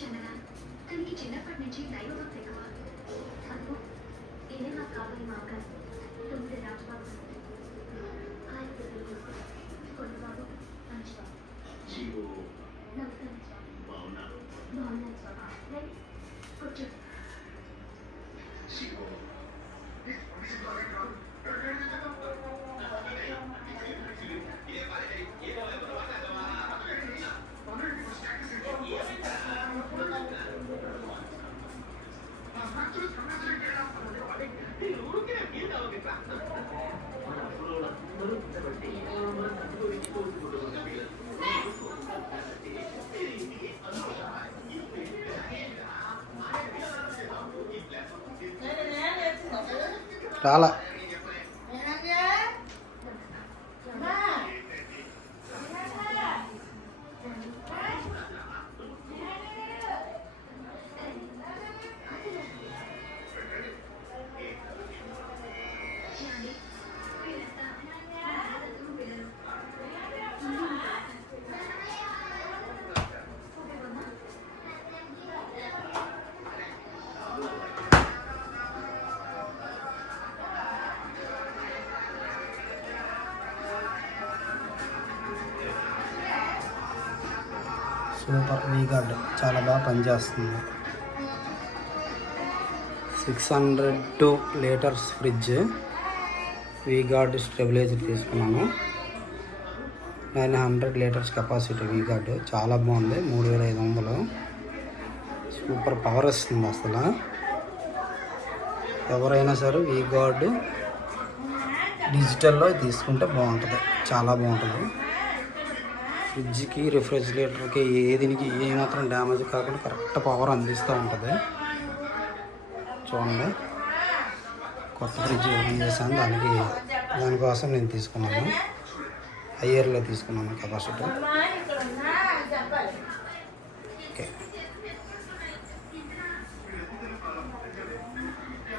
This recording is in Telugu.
చెందగా తనకి చిన్నప్పటి నుంచి దైవభక్తి ఎక్కువ. అప్పుడు ఇదే నాకు కావాలి మా అక్క తొమ్మిది రాజబాబు ఆయన పిల్లలు కొండబాబు మంచిబాబు. నమస్కారం స్వామి. బాగున్నాను స్వామి. కూర్చో. రాలా సూపర్ వీగార్డ్ చాలా బాగా పనిచేస్తుంది. 602 లీటర్స్ ఫ్రిడ్జ్ వీగార్డ్ స్టెబిలైజర్ తీసుకున్నాను. 900 లీటర్స్ కెపాసిటీ వీగార్డ్ చాలా బాగుంది. 3500 సూపర్ పవర్ వస్తుంది. అసలు ఎవరైనా సరే వీగార్డ్ డిజిటల్లో తీసుకుంటే బాగుంటుంది, చాలా బాగుంటుంది. ఫ్రిడ్జ్కి రిఫ్రిజిరేటర్కి దీనికి ఏమాత్రం డ్యామేజ్ కాకుండా కరెక్ట్ పవర్ అందిస్తూ ఉంటుంది. చూడండి, కొత్త ఫ్రిడ్జ్ ఓపెన్ చేశాను. దానికోసం నేను తీసుకున్నాను, హయ్యర్లో తీసుకున్నాను కెపాసిటీ. ఓకే.